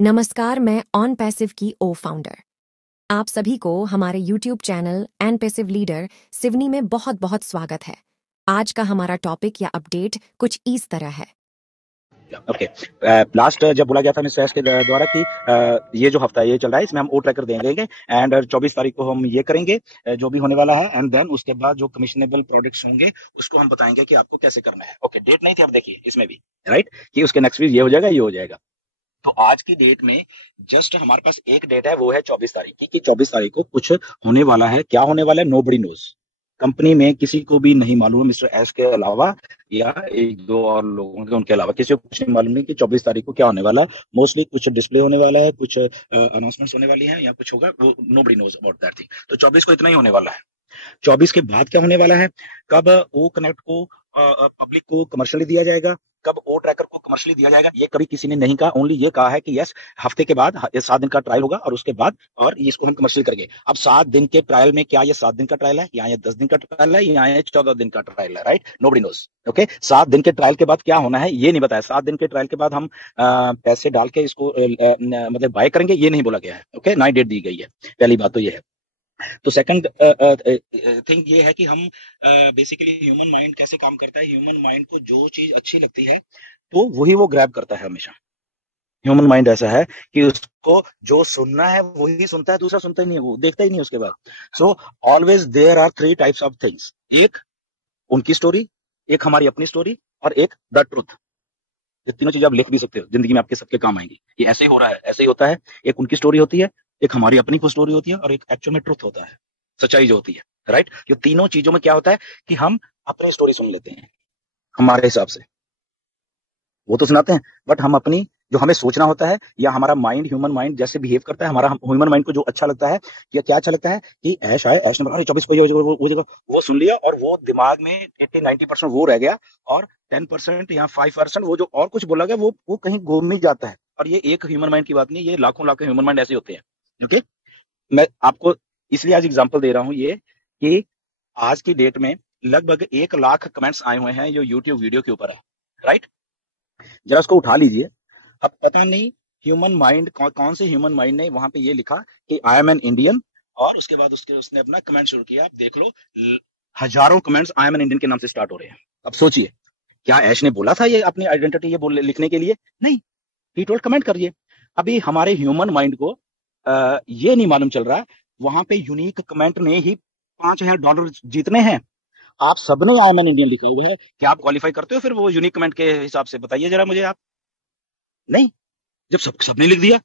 नमस्कार, मैं on passive की ओ फाउंडर। आप सभी को हमारे YouTube channel and passive leader Seoni में बहुत बहुत स्वागत है। आज का हमारा टॉपिक या अपडेट कुछ इस तरह है। ओके, लास्ट जब बोला गया था मिस्टर एस के द्वारा कि ये जो हफ्ता ये चल रहा है इसमें हम ओ ट्रैकर देंगे एंड 24 तारीख को हम ये करेंगे जो भी होने वाला है, एंड देन उसके बाद जो कमिश्नेबल प्रोडक्ट्स होंगे उसको हम बताएंगे कि आपको कैसे करना है। ओके, डेट नहीं थी, अब देखिए इसमें भी राइट कि उसके नेक्स्ट वीक ये हो जाएगा, ये हो जाएगा। तो आज की डेट में जस्ट हमारे पास एक डेट है, वो है 24 तारीख की, कि 24 तारीख को कुछ होने वाला है। क्या होने वाला है, नोबडी नोज। कंपनी में किसी को भी नहीं मालूम है, मिस्टर एस के अलावा या एक दो और लोगों के, उनके अलावा किसी को कुछ नहीं मालूम है कि 24 तारीख को क्या होने वाला है। मोस्टली कुछ डिस्प्ले होने वाला है, कुछ अनाउंसमेंट्स होने वाली हैं या कुछ होगा, वो nobody knows about that thing. तो 24 को इतना ही होने वाला है। 24 के बाद क्या होने वाला है, कब ओ कनेक्ट को पब्लिक को कमर्शियली दिया जाएगा, कब ओ ट्रैकर को कमर्शियली दिया जाएगा, ये कभी किसी ने नहीं कहा। ओनली ये कहा है कि यस, हफ्ते के बाद 7 दिन का ट्रायल होगा और उसके बाद और इसको हम कमर्शियल करेंगे। अब 7 दिन के ट्रायल में क्या ये 7 दिन का ट्रायल है, या ये 10 दिन का ट्रायल है, या ये 14 दिन का ट्रायल है, राइट? Nobody knows. ओके, 7 दिन के ट्रायल के बाद क्या होना है ये नहीं बताया। 7 दिन के ट्रायल के बाद हम पैसे डाल के इसको मतलब बाय करेंगे, ये नहीं बोला गया है। ओके, ना डेट दी गई है। पहली बात तो ये है। तो सेकंड थिंग ये है कि हम बेसिकली ह्यूमन माइंड कैसे काम करता है। ह्यूमन माइंड को जो चीज अच्छी लगती है तो वही वो ग्रैब करता है हमेशा। ह्यूमन माइंड ऐसा है कि उसको जो सुनना है वही सुनता है, दूसरा सुनता ही नहीं है, वो देखता ही नहीं उसके बाद। So always there are 3 types of things. एक उनकी स्टोरी, एक हमारी अपनी स्टोरी, और एक द ट्रुथ। ये तीनों चीजें आप लिख भी सकते हो, जिंदगी में आपके सबके काम आएंगी। ये ऐसे ही हो रहा है, ऐसे ही होता है। एक उनकी स्टोरी होती है, एक हमारी अपनी को स्टोरी होती है, और एक एक्चुअल में ट्रुथ होता है, सच्चाई जो होती है, राइट? ये तीनों चीजों में क्या होता है कि हम अपनी स्टोरी सुन लेते हैं हमारे हिसाब से। वो तो सुनाते हैं, बट हम अपनी जो हमें सोचना होता है, या हमारा माइंड, ह्यूमन माइंड जैसे बिहेव करता है, हमारा ह्यूमन माइंड को जो अच्छा लगता है, या क्या अच्छा लगता है कि ऐश आए, ऐश ने बोला 24 को वो सुन लिया, और वो दिमाग में 80-90% वो रह गया, और 10% या 5% वो जो और कुछ बोला गया वो कहीं घूम ही जाता है। और ये एक ह्यूमन माइंड की बात नहीं, ये लाखों लाखों ह्यूमन माइंड ऐसे होते हैं। ओके, मैं आपको इसलिए आज एग्जांपल दे रहा हूं ये, कि आज की डेट में लगभग 1 लाख कमेंट्स आए हुए हैं जो यूट्यूब वीडियो के ऊपर है, राइट? जरा उसको उठा लीजिए। अब पता नहीं ह्यूमन माइंड कौन से ह्यूमन माइंड ने वहां पे ये लिखा कि आई एम एन इंडियन, और उसके बाद उसने अपना कमेंट शुरू किया। आप देख लो, हजारों comments I am an Indian के नाम से स्टार्ट हो रहे हैं। अब सोचिए, क्या ऐश ने बोला था ये अपनी आइडेंटिटी ये बोल लिखने के लिए? नहीं, ही टोल्ड कमेंट करिए। अभी हमारे ह्यूमन माइंड को ये नहीं मालूम चल रहा है, वहां पे यूनिक कमेंट ने ही $5000 जीतने हैं। आप सबने आई एम एन इंडियन लिखा हुआ है, क्या आप क्वालिफाई करते हो फिर वो यूनिक कमेंट के हिसाब से? बताइए जरा मुझे आप। नहीं, जब सबने लिख दिया,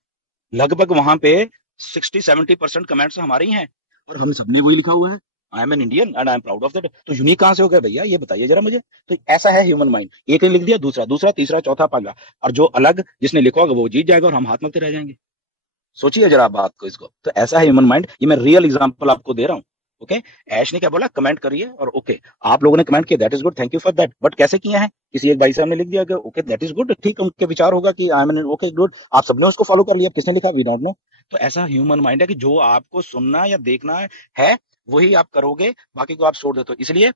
लगभग वहां पे 60-70% कमेंट्स हमारे ही हैं, और हम सबने वही लिखा हुआ है, I am an Indian and I am proud of that. तो यूनिक कहां से हो गया भैया, ये बताइए जरा मुझे। तो ऐसा है ह्यूमन माइंड, एक ने लिख दिया, दूसरा दूसरा, तीसरा, चौथा, पांचवा, और जो अलग जिसने लिखा होगा वो जीत जाएगा, और हम हाथ मलते रह जाएंगे। सोचिए जरा आप बात को, इसको। तो ऐसा है ह्यूमन माइंड, ये मैं रियल एग्जांपल आपको दे रहा हूँ। ओके, ऐश ने क्या बोला, कमेंट करिए, और ओके, आप लोगों ने कमेंट किया, that is good, thank you for that. But कैसे किया है? किसी एक भाई साहब ने लिख दिया कि ओके दैट इज गुड, ठीक, उनके विचार होगा कि आई एम ओके गुड, आप सबने उसको फॉलो कर लिया। किसने लिखा, वी डोंट नो। तो ऐसा ह्यूमन माइंड है कि जो आपको सुनना या देखना है वही आप करोगे, बाकी को आप छोड़ देते हो। इसलिए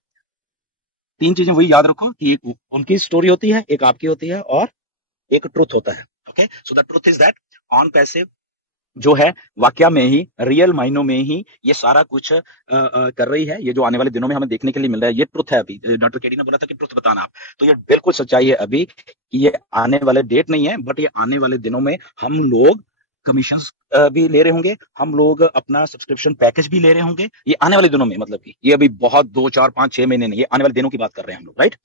3 चीजें वही याद रखो कि एक उनकी स्टोरी होती है, एक आपकी होती है, और एक ट्रुथ होता है। Okay, so the truth is that on passive जो है वाकया में ही, रियल मायनों में ही ये सारा कुछ कर रही है। ये जो आने वाले दिनों में हमें देखने के लिए मिल रहा है, ये ट्रुथ है। अभी डॉक्टर केडी ने बोला था कि ट्रुथ बताना आप, तो ये बिल्कुल सच्चाई है अभी, कि ये आने वाले डेट नहीं है, बट ये आने वाले दिनों में हम लोग कमीशन भी ले रहे होंगे, हम लोग अपना सब्सक्रिप्शन पैकेज भी ले रहे होंगे। ये आने वाले दिनों में, मतलब कि ये अभी बहुत 2-4-5-6 महीने नहीं, ये आने वाले दिनों की बात कर रहे हैं हम लोग, राइट?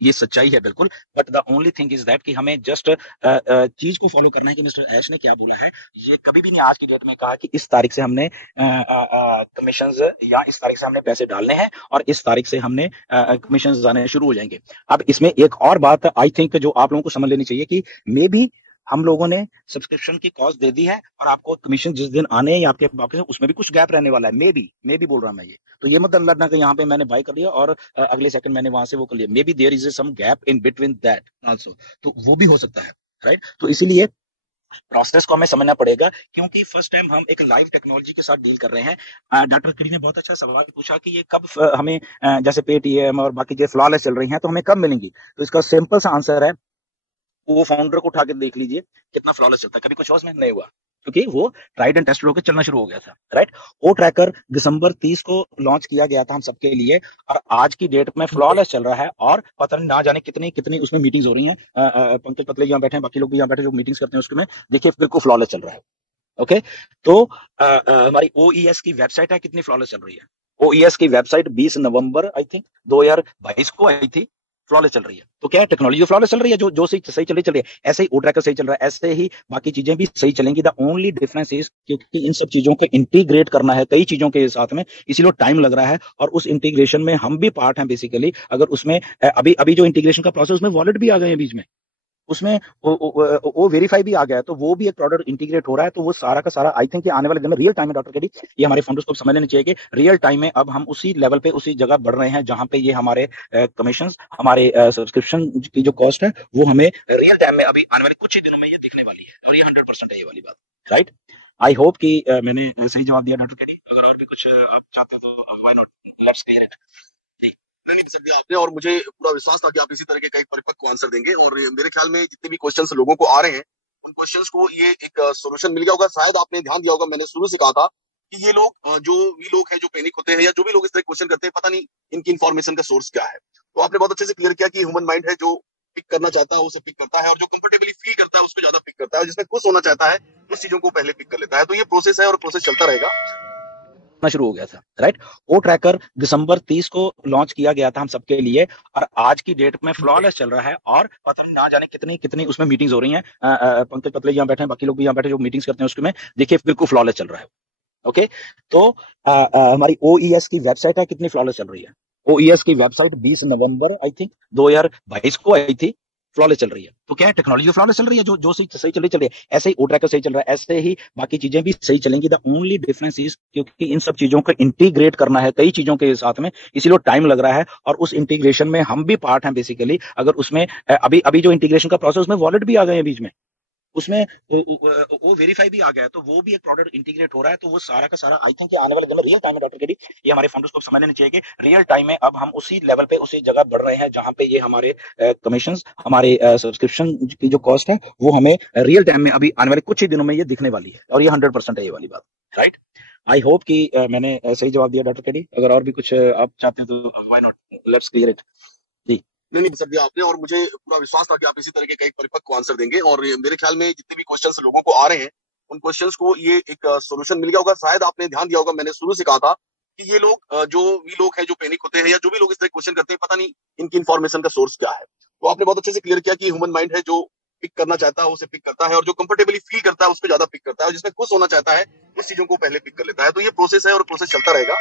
ये सच्चाई है बिल्कुल। But the only thing is that कि हमें जस्ट चीज को फॉलो करना है कि मिस्टर ऐश ने क्या बोला है। ये कभी भी नहीं आज की डेट में कहा कि इस तारीख से हमने कमीशन, या इस तारीख से हमने पैसे डालने हैं, और इस तारीख से हमने कमीशन आने शुरू हो जाएंगे। अब इसमें एक और बात आई थिंक जो आप लोगों को समझ लेनी चाहिए, कि मे बी हम लोगों ने सब्सक्रिप्शन की कॉस्ट दे दी है, और आपको कमीशन जिस दिन आने हैं या आपके वापस, उसमें भी कुछ गैप रहने वाला है। मे बी बोल रहा मैं ये, तो ये मतलब लगना कि यहाँ पे मैंने बाय कर लिया और अगले सेकंड मैंने वहां से वो कर लिया। Maybe there is some gap in between that also, तो वो भी हो सकता है, राइट? तो इसीलिए प्रोसेस को हमें समझना पड़ेगा, क्योंकि फर्स्ट टाइम हम एक लाइव टेक्नोलॉजी के साथ डील कर रहे हैं। डॉक्टर करी ने बहुत अच्छा सवाल पूछा कि ये कब हमें जैसे पेटीएम और बाकी जो फ्लॉलेस चल रही हैं, तो हमें कब मिलेंगी? तो इसका सिंपल सा आंसर है, वो फाउंडर को उठा के देख लीजिए कितना फ्लॉलेस चलता है, कभी कुछ उसमें नहीं हुआ क्योंकि वो ट्राइड एंड टेस्टेड होकर चलना शुरू हो गया था, राइट। ओ ट्रैकर दिसंबर 30 को लॉन्च किया गया था हम सबके लिए, और आज की डेट में फ्लॉलेस चल रहा है, और पता नहीं ना जाने कितनी कितनी उसमें मीटिंग्स हो रही हैं। पंकज पतले यहाँ बैठे हैं, बाकी लोग भी यहाँ बैठे जो मीटिंग्स करते हैं उसके में, देखिए बिल्कुल फ्लॉलेस चल रहा है। ओके, तो हमारी ओईएस की वेबसाइट है, कितनी फ्लॉलेस चल रही है। ओईएस की वेबसाइट 20 नवंबर आई थिंक 2022 को आई थी, फ्लॉलेस चल रही है। तो क्या है, टेक्नोलॉजी फ्लॉलेस चल रही है, जो जो सही सही चल रही है, ऐसे ही ओ ट्रैकर सही चल रहा है, ऐसे ही बाकी चीजें भी सही चलेंगी। द ओनली डिफरेंस इज क्योंकि इन सब चीजों को इंटीग्रेट करना है कई चीजों के साथ में, इसीलिए टाइम लग रहा है, और उस इंटीग्रेशन में हम भी पार्ट हैं बेसिकली। अगर उसमें अभी अभी जो इंटीग्रेशन का प्रोसेस, उसमें वॉलेट भी आ गए हैं बीच में, उसमें वो वेरीफाई भी आ गया है, तो वो भी एक प्रोडक्ट इंटीग्रेट हो रहा है। तो वो सारा का सारा आई थिंक आने वाले दिन में रियल टाइम में, डॉक्टर केडी, ये हमारे फंडर्स को समझ लेना चाहिए कि रियल टाइम में अब हम उसी लेवल पे उसी जगह बढ़ रहे हैं जहां पे ये हमारे कमीशन, हमारे सब्सक्रिप्शन की जो कॉस्ट है वो हमें रियल टाइम में अभी आने वाले कुछ ही दिनों में ये दिखने वाली है, और ये 100% है ये वाली बात, राइट। आई होप कि मैंने सही जवाब दिया डॉक्टर केडी। अगर और भी कुछ आप चाहते हैं तो why not, let's clear it. नहीं नहीं सर, दिया आपने और मुझे पूरा विश्वास था कि आप इसी तरह के कई परिपक्व आंसर देंगे। और मेरे ख्याल में जितने भी क्वेश्चंस लोगों को आ रहे हैं उन क्वेश्चंस को ये एक सोल्यूशन मिल गया होगा। शायद आपने ध्यान दिया होगा, मैंने शुरू से कहा था कि ये लोग जो भी लोग हैं जो पैनिक होते हैं या जो भी लोग इस तरह क्वेश्चन करते हैं, पता नहीं इनकी इन्फॉर्मेशन का सोर्स क्या है। तो आपने बहुत अच्छे से क्लियर किया कि ह्यूमन माइंड है, जो पिक करना चाहता है उसे पिक करता है, और जो कंफर्टेबली फील करता है उसको ज्यादा पिक करता है, और जिसमें खुश होना चाहता है उस चीजों को पहले पिक कर लेता है। तो ये प्रोसेस है और प्रोसेस चलता रहेगा। शुरू हो गया था, राइट। ओ ट्रैकर दिसंबर 30 को लॉन्च किया गया था हम सबके लिए, और आज की डेट में फ्लॉलेस चल रहा है, और पता नहीं ना जाने कितनी कितनी उसमें मीटिंग्स हो रही हैं। पंकज पतले यहाँ बैठे हैं, बाकी लोग भी यहाँ बैठे जो मीटिंग्स करते हैं उसके में, देखिए बिल्कुल फ्लॉलेस चल रहा है। ओके, तो हमारी ओईएस की वेबसाइट है, कितनी फ्लॉलेस चल रही है। ओईएस की वेबसाइट 20 नवंबर आई थिंक 2022 को आई थी, फ्लॉलेस चल रही है। तो क्या है, टेक्नोलॉजी फ्लॉलेस चल रही है, जो जो सही सही चल रही है, ऐसे ही ओ ट्रैकर सही चल रहा है, ऐसे ही बाकी चीजें भी सही चलेंगी। द ओनली डिफरेंस इज क्योंकि इन सब चीजों को इंटीग्रेट करना है कई चीजों के साथ में, इसीलिए टाइम लग रहा है, और उस इंटीग्रेशन में हम भी पार्ट हैं बेसिकली। अगर उसमें अभी अभी जो इंटीग्रेशन का प्रोसेस, उसमें वॉलेट भी आ गए हैं बीच में, उसमें वो वेरीफाई भी आ गया है, तो वो भी एक प्रोडक्ट इंटीग्रेट हो रहा है। तो वो सारा का सारा आई थिंक आने वाले दिन में रियल टाइम में, डॉक्टर केडी, ये हमारे फंडर्स को समझ लेना चाहिए कि रियल टाइम में अब हम उसी लेवल पे उसी जगह बढ़ रहे हैं जहां पे ये हमारे कमीशन, हमारे सब्सक्रिप्शन की जो कॉस्ट है वो हमें रियल टाइम में अभी आने वाले कुछ ही दिनों में ये दिखने वाली है, और ये 100% है ये वाली बात, राइट। आई होप कि मैंने सही जवाब दिया डॉक्टर केडी। अगर और भी कुछ आप चाहते हैं तो why not, let's clear it. जी नहीं नहीं सर, दिया आपने और मुझे पूरा विश्वास था कि आप इसी तरह के कई परिपक्व आंसर देंगे। और मेरे ख्याल में जितने भी क्वेश्चंस लोगों को आ रहे हैं उन क्वेश्चंस को ये एक सोल्यूशन मिल गया होगा। शायद आपने ध्यान दिया होगा, मैंने शुरू से कहा था कि ये लोग जो भी लोग हैं जो पैनिक होते हैं या जो भी लोग इस तरह क्वेश्चन करते हैं, पता नहीं इनकी इन्फॉर्मेशन का सोर्स क्या है। तो आपने बहुत अच्छे से क्लियर किया कि ह्यूमन माइंड है, जो पिक करना चाहता है उसे पिक करता है, और जो कंफर्टेबली फील करता है उसको ज्यादा पिक करता है, और जिसमें खुश होना चाहता है उस चीजों को पहले पिक कर लेता है। तो ये प्रोसेस है और प्रोसेस चलता रहेगा।